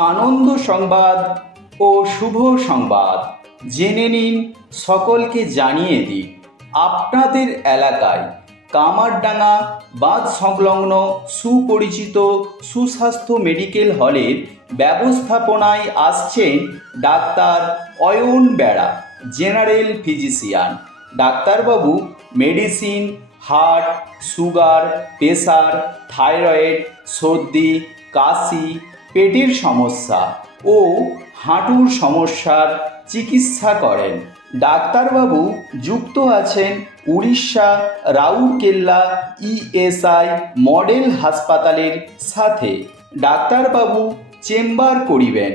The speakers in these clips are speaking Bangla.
আনন্দ সংবাদ ও শুভ সংবাদ। জেনে নিন, সকলকে জানিয়ে দিই, আপনাদের এলাকায় কামারডাঙ্গা বাঁধ সংলগ্ন সুপরিচিত সুস্বাস্থ্য মেডিকেল হলের ব্যবস্থাপনায় আসছেন ডাক্তার অয়ন বেড়া, জেনারেল ফিজিশিয়ান। ডাক্তারবাবু, medicine, heart, sugar, pressure, thyroid, সর্দি, কাশি পেটের সমস্যা ও হাঁটুর সমস্যার চিকিৎসা করেন। ডাক্তারবাবু যুক্ত আছেন উড়িষ্যা, রাউরকেল্লা, ইএসআই মডেল হাসপাতালের সাথে। ডাক্তারবাবু চেম্বার করিবেন।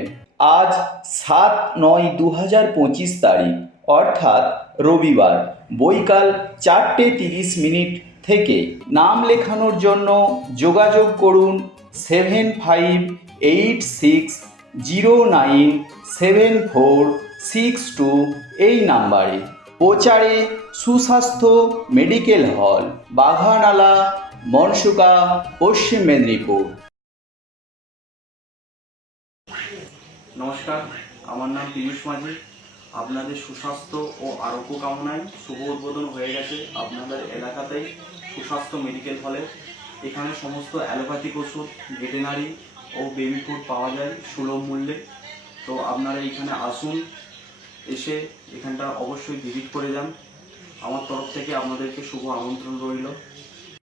আজ সাত নয় দু হাজার পঁচিশ তারিখ, অর্থাৎ রবিবার। বৈকাল চারটে তিরিশ মিনিট থেকে নাম লেখানোর জন্য যোগাযোগ করুন seven five eight six zero nine seven four six two এই নাম্বারে প্রচারে সুস্বাস্থ্য মেডিকেল হল, বাঘানালা, মনসুকা, পশ্চিম মেদিনীপুর। নমস্কার, আমার নাম পীযূষ মাঝি। আপনাদের সুস্বাস্থ্য ও আরোগ্য কামনায় শুভ উদ্বোধন হয়ে গেছে আপনাদের এলাকাতেই সুস্বাস্থ্য মেডিকেল হলে। এখানে সমস্ত অ্যালোপ্যাথিক ওষুধ, ভেটেনারি ও বেবি ফুড পাওয়া যায় সুলভ মূল্যে। তো আপনারা এখানে আসুন, এসে এখানটা অবশ্যই ভিজিট করে যান। আমার তরফ থেকে আপনাদেরকে শুভ আমন্ত্রণ রইল।